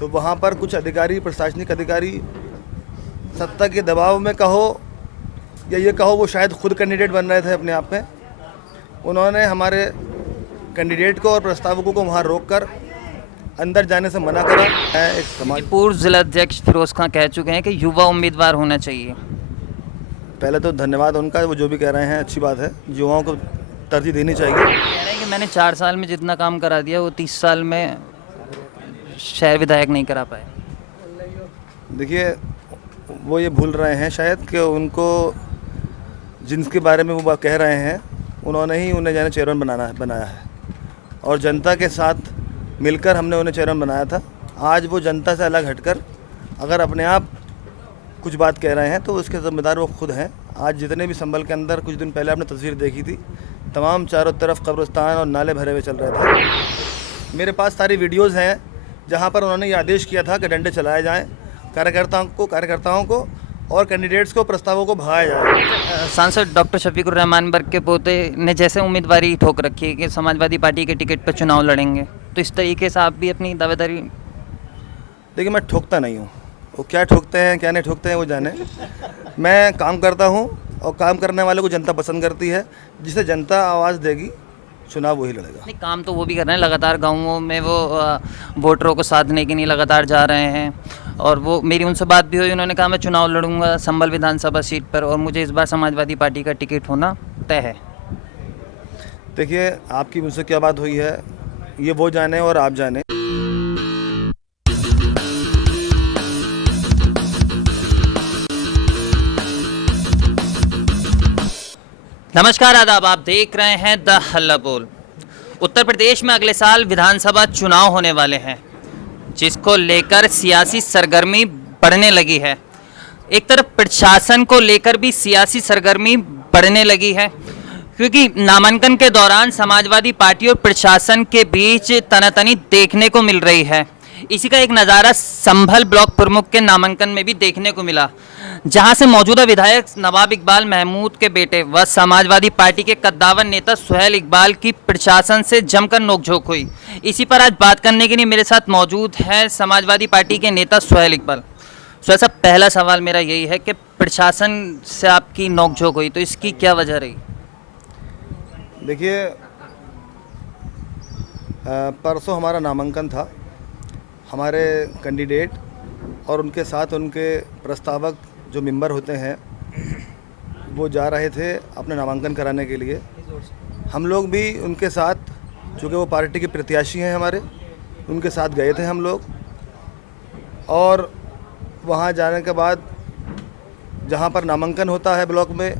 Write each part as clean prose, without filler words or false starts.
तो वहाँ पर कुछ अधिकारी, प्रशासनिक अधिकारी सत्ता के दबाव में कहो या ये कहो वो शायद खुद कैंडिडेट बन रहे थे अपने आप में, उन्होंने हमारे कैंडिडेट को और प्रस्तावकों को वहाँ रोककर अंदर जाने से मना करा। एक समाज पूर्व जिला अध्यक्ष फिरोज खां कह चुके हैं कि युवा उम्मीदवार होना चाहिए। पहले तो धन्यवाद उनका, वो जो भी कह रहे हैं अच्छी बात है, युवाओं को तरजीह देनी चाहिए। कह रहे हैं कि मैंने 4 साल में जितना काम करा दिया वो 30 साल में शहर विधायक नहीं करा पाए। देखिए वो ये भूल रहे हैं शायद कि उनको जिनके बारे में वो कह रहे हैं उन्होंने ही उन्हें जाने चेयरमैन बनाया है और जनता के साथ मिलकर हमने उन्हें चेयरमैन बनाया था। आज वो जनता से अलग हटकर अगर अपने आप कुछ बात कह रहे हैं तो उसके ज़िम्मेदार वो खुद हैं। आज जितने भी संभल के अंदर कुछ दिन पहले आपने तस्वीर देखी थी, तमाम चारों तरफ कब्रिस्तान और नाले भरे हुए चल रहे थे। मेरे पास सारी वीडियोज़ हैं जहाँ पर उन्होंने ये आदेश किया था कि डंडे चलाए जाएँ, कार्यकर्ताओं को और कैंडिडेट्स को, प्रस्तावों को भगाया जाए। सांसद डॉक्टर शफीकुर रहमान बर्क के पोते ने जैसे उम्मीदवारी ठोक रखी है कि समाजवादी पार्टी के टिकट पर चुनाव लड़ेंगे, तो इस तरीके से आप भी अपनी दावेदारी। देखिए मैं ठोकता नहीं हूँ, वो क्या ठोकते हैं क्या नहीं ठोकते हैं वो जाने। मैं काम करता हूँ और काम करने वाले को जनता पसंद करती है, जिसे जनता आवाज़ देगी चुनाव वही लड़ेगा। नहीं, काम तो वो भी कर रहे हैं, लगातार गाँवों में वो वोटरों को साधने के लिए लगातार जा रहे हैं। और वो मेरी उनसे बात भी हुई, उन्होंने कहा मैं चुनाव लड़ूंगा संभल विधानसभा सीट पर और मुझे इस बार समाजवादी पार्टी का टिकट होना तय है। देखिए आपकी मुझसे क्या बात हुई है ये वो जाने और आप जाने। नमस्कार, आदाब, आप देख रहे हैं द हल्ला बोल। उत्तर प्रदेश में अगले साल विधानसभा चुनाव होने वाले हैं, जिसको लेकर सियासी सरगर्मी बढ़ने लगी है। एक तरफ प्रशासन को लेकर भी सियासी सरगर्मी बढ़ने लगी है, क्योंकि नामांकन के दौरान समाजवादी पार्टी और प्रशासन के बीच तनातनी देखने को मिल रही है। इसी का एक नज़ारा संभल ब्लॉक प्रमुख के नामांकन में भी देखने को मिला, जहां से मौजूदा विधायक नवाब इकबाल महमूद के बेटे व समाजवादी पार्टी के कद्दावर नेता सुहेल इकबाल की प्रशासन से जमकर नोकझोंक हुई। इसी पर आज बात करने के लिए मेरे साथ मौजूद है समाजवादी पार्टी के नेता सुहेल इकबाल। सुहेल साहब, पहला सवाल मेरा यही है कि प्रशासन से आपकी नोकझोंक हुई तो इसकी क्या वजह रही? देखिए परसों हमारा नामांकन था। हमारे कैंडिडेट और उनके साथ उनके प्रस्तावक जो मेंबर होते हैं वो जा रहे थे अपने नामांकन कराने के लिए। हम लोग भी उनके साथ, चूँकि वो पार्टी के प्रत्याशी हैं हमारे, उनके साथ गए थे हम लोग। और वहाँ जाने के बाद जहाँ पर नामांकन होता है ब्लॉक में,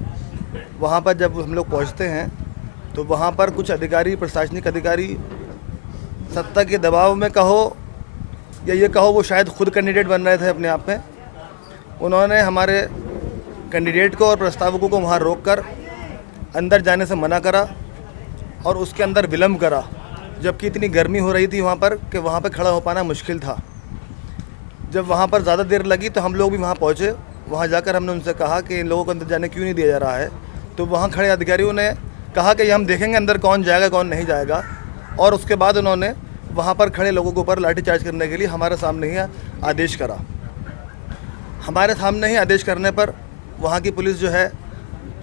वहाँ पर जब हम लोग पहुँचते हैं तो वहाँ पर कुछ अधिकारी, प्रशासनिक अधिकारी सत्ता के दबाव में कहो या ये कहो वो शायद खुद कैंडिडेट बन रहे थे अपने आप में, उन्होंने हमारे कैंडिडेट को और प्रस्तावकों को वहाँ रोककर अंदर जाने से मना करा और उसके अंदर विलम्ब करा, जबकि इतनी गर्मी हो रही थी वहाँ पर कि वहाँ पर खड़ा हो पाना मुश्किल था। जब वहाँ पर ज़्यादा देर लगी तो हम लोग भी वहाँ पहुँचे। वहाँ जाकर हमने उनसे कहा कि इन लोगों को अंदर जाने क्यों नहीं दिया जा रहा है। तो वहाँ खड़े अधिकारियों ने कहा कि हम देखेंगे अंदर कौन जाएगा कौन नहीं जाएगा, और उसके बाद उन्होंने वहाँ पर खड़े लोगों के ऊपर लाठीचार्ज करने के लिए हमारे सामने ही आदेश करा। हमारे सामने ही आदेश करने पर वहाँ की पुलिस जो है,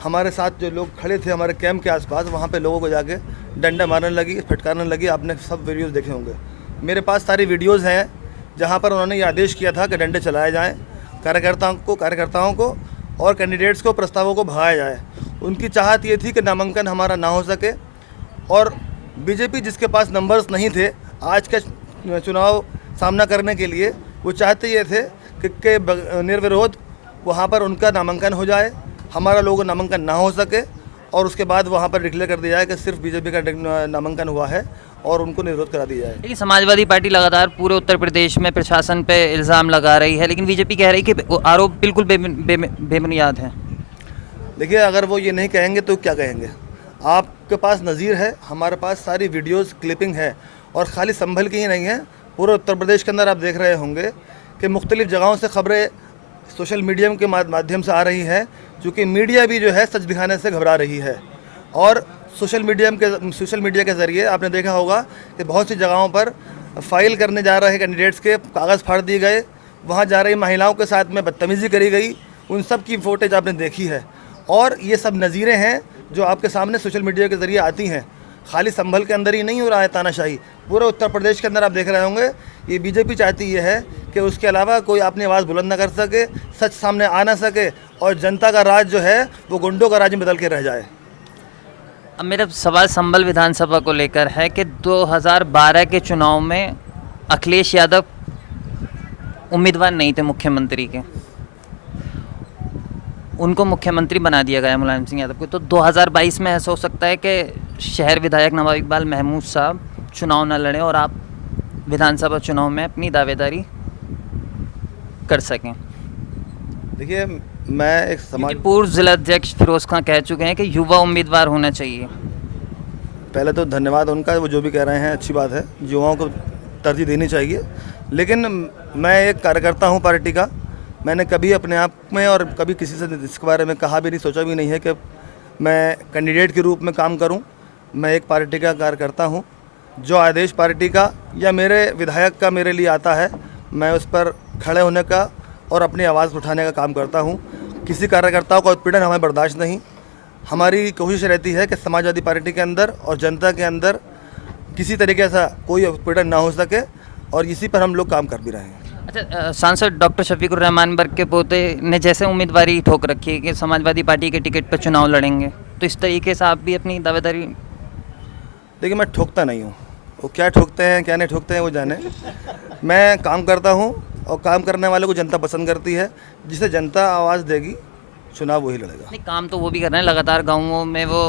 हमारे साथ जो लोग खड़े थे हमारे कैंप के आसपास, वहाँ पे लोगों को जाके डंडा मारने लगी, फटकारने लगी। आपने सब वीडियोस देखे होंगे, मेरे पास सारी वीडियोस हैं जहाँ पर उन्होंने ये आदेश किया था कि डंडे चलाए जाएँ, कार्यकर्ताओं को और कैंडिडेट्स को, प्रस्तावों को भगाया जाए। उनकी चाहत ये थी कि नामांकन हमारा ना हो सके, और बीजेपी जिसके पास नंबर्स नहीं थे आज का चुनाव सामना करने के लिए, वो चाहते ये थे कि निर्विरोध वहाँ पर उनका नामांकन हो जाए, हमारा लोगों का नामांकन ना हो सके, और उसके बाद वहाँ पर डिक्लेयर कर दिया जाए कि सिर्फ बीजेपी का नामांकन हुआ है और उनको निर्विरोध करा दिया जाए। लेकिन समाजवादी पार्टी लगातार पूरे उत्तर प्रदेश में प्रशासन पे इल्ज़ाम लगा रही है, लेकिन बीजेपी कह रही है कि आरोप बिल्कुल बेबुनियाद है। देखिए अगर वो ये नहीं कहेंगे तो क्या कहेंगे? आपके पास नज़ीर है, हमारे पास सारी वीडियोस क्लिपिंग है, और ख़ाली संभल की ही नहीं है, पूरे उत्तर प्रदेश के अंदर आप देख रहे होंगे कि मुख्तलिफ़ जगहों से ख़बरें सोशल मीडिया के माध्यम से आ रही हैं, क्योंकि मीडिया भी जो है सच दिखाने से घबरा रही है। और सोशल मीडिया के ज़रिए आपने देखा होगा कि बहुत सी जगहों पर फाइल करने जा रहे कैंडिडेट्स के कागज़ फाड़ दिए गए, वहाँ जा रही महिलाओं के साथ में बदतमीज़ी करी गई, उन सब की फुटेज आपने देखी है। और ये सब नज़ीरें हैं जो आपके सामने सोशल मीडिया के ज़रिए आती हैं। खाली संभल के अंदर ही नहीं हो रहा है तानाशाही, पूरे उत्तर प्रदेश के अंदर आप देख रहे होंगे। ये बीजेपी चाहती ये है कि उसके अलावा कोई अपनी आवाज़ बुलंद ना कर सके, सच सामने आ ना सके, और जनता का राज जो है वो गुंडों का राज में बदल के रह जाए। अब मेरा सवाल संभल विधानसभा को लेकर है कि 2012 के चुनाव में अखिलेश यादव उम्मीदवार नहीं थे मुख्यमंत्री के, उनको मुख्यमंत्री बना दिया गया मुलायम सिंह यादव को। तो 2022 में ऐसा हो सकता है कि शहर विधायक नवाब इकबाल महमूद साहब चुनाव न लड़ें और आप विधानसभा चुनाव में अपनी दावेदारी कर सकें। देखिए, मैं एक समाज क्योंकि पूर्व जिला अध्यक्ष फिरोज खां कह चुके हैं कि युवा उम्मीदवार होना चाहिए। पहले तो धन्यवाद उनका, वो जो भी कह रहे हैं अच्छी बात है, युवाओं को तरजीह देनी चाहिए। लेकिन मैं एक कार्यकर्ता हूं पार्टी का, मैंने कभी अपने आप में और कभी किसी से इसके बारे में कहा भी नहीं, सोचा भी नहीं है कि मैं कैंडिडेट के रूप में काम करूं। मैं एक पार्टी का कार्यकर्ता हूं, जो आदेश पार्टी का या मेरे विधायक का मेरे लिए आता है, मैं उस पर खड़े होने का और अपनी आवाज़ उठाने का काम करता हूं। किसी कार्यकर्ताओं का उत्पीड़न हमें बर्दाश्त नहीं। हमारी कोशिश रहती है कि समाजवादी पार्टी के अंदर और जनता के अंदर किसी तरीके से कोई उत्पीड़न ना हो सके, और इसी पर हम लोग काम कर भी रहे हैं। अच्छा, सांसद डॉक्टर शफीकुर रहमान बर्ग के पोते ने जैसे उम्मीदवारी ठोक रखी है कि समाजवादी पार्टी के टिकट पर चुनाव लड़ेंगे, तो इस तरीके से आप भी अपनी दावेदारी। देखिए, मैं ठोकता नहीं हूँ, वो क्या ठोकते हैं क्या नहीं ठोकते हैं वो जाने। मैं काम करता हूँ और काम करने वालों को जनता पसंद करती है। जिसे जनता आवाज़ देगी, चुनाव वही लड़ेगा। नहीं, काम तो वो भी कर रहे हैं, लगातार गाँवों में वो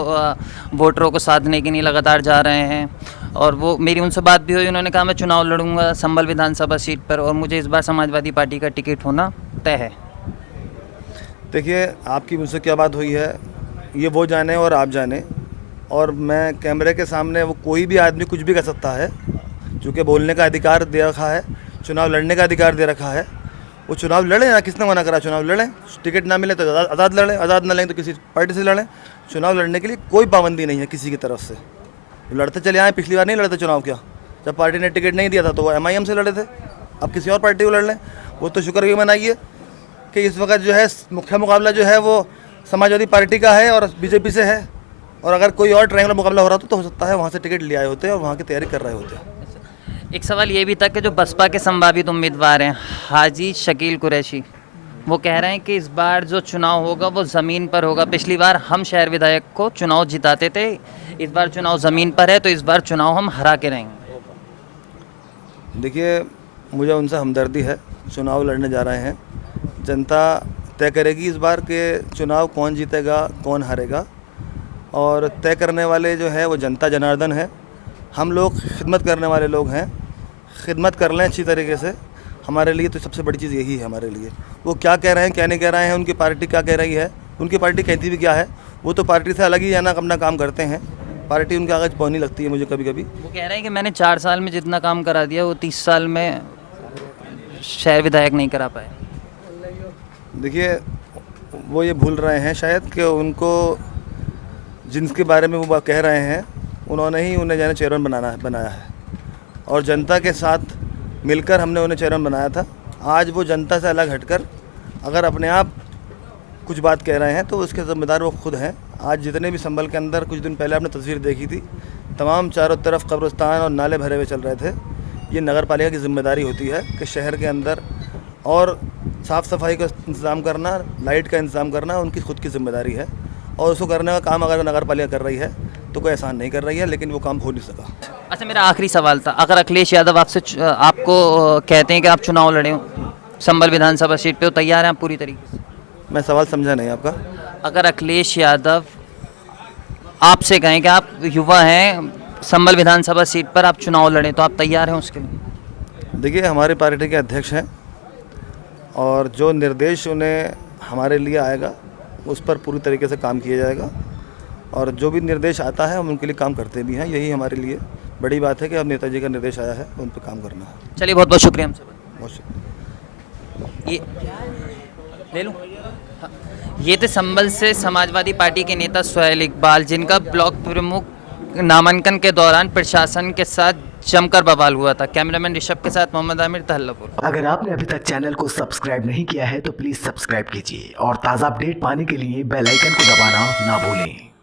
वोटरों को साधने के लिए लगातार जा रहे हैं। और वो मेरी उनसे बात भी हुई, उन्होंने कहा मैं चुनाव लड़ूंगा संभल विधानसभा सीट पर और मुझे इस बार समाजवादी पार्टी का टिकट होना तय है। देखिए, आपकी मुझसे क्या बात हुई है ये वो जाने और आप जाने, और मैं कैमरे के सामने वो कोई भी आदमी कुछ भी कर सकता है, चूँकि बोलने का अधिकार दे रखा है, चुनाव लड़ने का अधिकार दे रखा है। वो चुनाव लड़ें ना, किसने मना करा चुनाव लड़ें। टिकट ना मिले तो आज़ाद लड़ें, आज़ाद ना लें तो किसी पार्टी से लड़ें। चुनाव लड़ने के लिए कोई पाबंदी नहीं है किसी की तरफ से। लड़ते चले आए, पिछली बार नहीं लड़ते चुनाव, क्या जब पार्टी ने टिकट नहीं दिया था तो वो MIM से लड़े थे, अब किसी और पार्टी को लड़ लें। वो तो शुक्र ये मनाइए कि इस वक्त जो है मुख्य मुकाबला जो है वो समाजवादी पार्टी का है और बीजेपी से है, और अगर कोई और ट्रायंगुलर मुकाबला हो रहा तो हो सकता है वहाँ से टिकट ले आए होते और वहाँ की तैयारी कर रहे होते। एक सवाल ये भी था कि जो बसपा के संभावित उम्मीदवार हैं हाजी शकील कुरैशी, वो कह रहे हैं कि इस बार जो चुनाव होगा वो ज़मीन पर होगा। पिछली बार हम शहर विधायक को चुनाव जिताते थे, इस बार चुनाव ज़मीन पर है, तो इस बार चुनाव हम हरा के रहेंगे। देखिए, मुझे उनसे हमदर्दी है। चुनाव लड़ने जा रहे हैं, जनता तय करेगी इस बार के चुनाव कौन जीतेगा कौन हारेगा, और तय करने वाले जो है वो जनता जनार्दन है। हम लोग खिदमत करने वाले लोग हैं, खिदमत कर लें अच्छी तरीके से। हमारे लिए तो सबसे बड़ी चीज़ यही है हमारे लिए। वो क्या कह रहे हैं क्या नहीं कह रहे हैं, उनकी पार्टी क्या कह रही है, उनकी पार्टी कहती भी क्या है, वो तो पार्टी से अलग ही है ना, अपना काम करते हैं। पार्टी उनके आगे पहुँचनी लगती है मुझे कभी कभी। वो कह रहे हैं कि मैंने 4 साल में जितना काम करा दिया वो 30 साल में शहर विधायक नहीं करा पाए। देखिए, वो ये भूल रहे हैं शायद कि उनको जिनके बारे में वो कह रहे हैं उन्होंने ही उन्हें जाने चेयरमैन बनाया है, और जनता के साथ मिलकर हमने उन्हें चेयरमैन बनाया था। आज वो जनता से अलग हटकर अगर अपने आप कुछ बात कह रहे हैं तो उसके ज़िम्मेदार वो खुद हैं। आज जितने भी संभल के अंदर कुछ दिन पहले आपने तस्वीर देखी थी, तमाम चारों तरफ कब्रिस्तान और नाले भरे हुए चल रहे थे। ये नगर पालिका की जिम्मेदारी होती है कि शहर के अंदर और साफ़ सफाई का इंतज़ाम करना, लाइट का इंतज़ाम करना उनकी खुद की जिम्मेदारी है, और उसको करने का काम अगर नगर पालिका कर रही है तो कोई एहसान नहीं कर रही है, लेकिन वो काम हो नहीं सका। अच्छा, मेरा आखिरी सवाल था, अगर अखिलेश यादव आपको कहते हैं कि आप चुनाव लड़ें संभल विधानसभा सीट पे, तो तैयार हैं आप पूरी तरीके से? मैं सवाल समझा नहीं आपका। अगर अखिलेश यादव आपसे कहें कि आप युवा हैं, संभल विधानसभा सीट पर आप चुनाव लड़ें, तो आप तैयार हैं उसके लिए? देखिए, हमारी पार्टी के अध्यक्ष हैं और जो निर्देश उन्हें हमारे लिए आएगा उस पर पूरी तरीके से काम किया जाएगा, और जो भी निर्देश आता है हम उनके लिए काम करते भी हैं। यही हमारे लिए बड़ी बात है कि अब नेताजी का निर्देश आया है, उन पर काम करना है। चलिए, बहुत बहुत शुक्रिया हमसे। बहुत शुक्रिया। ये ले लूँ? हाँ। ये थे संभल से समाजवादी पार्टी के नेता सुहेल इकबाल, जिनका ब्लॉक प्रमुख नामांकन के दौरान प्रशासन के साथ जमकर बवाल हुआ था। कैमरामैन ऋषभ के साथ मोहम्मद आमिर, द हल्ला बोल। अगर आपने अभी तक चैनल को सब्सक्राइब नहीं किया है तो प्लीज सब्सक्राइब कीजिए और ताज़ा अपडेट पाने के लिए बेल आइकन को दबाना ना भूलें।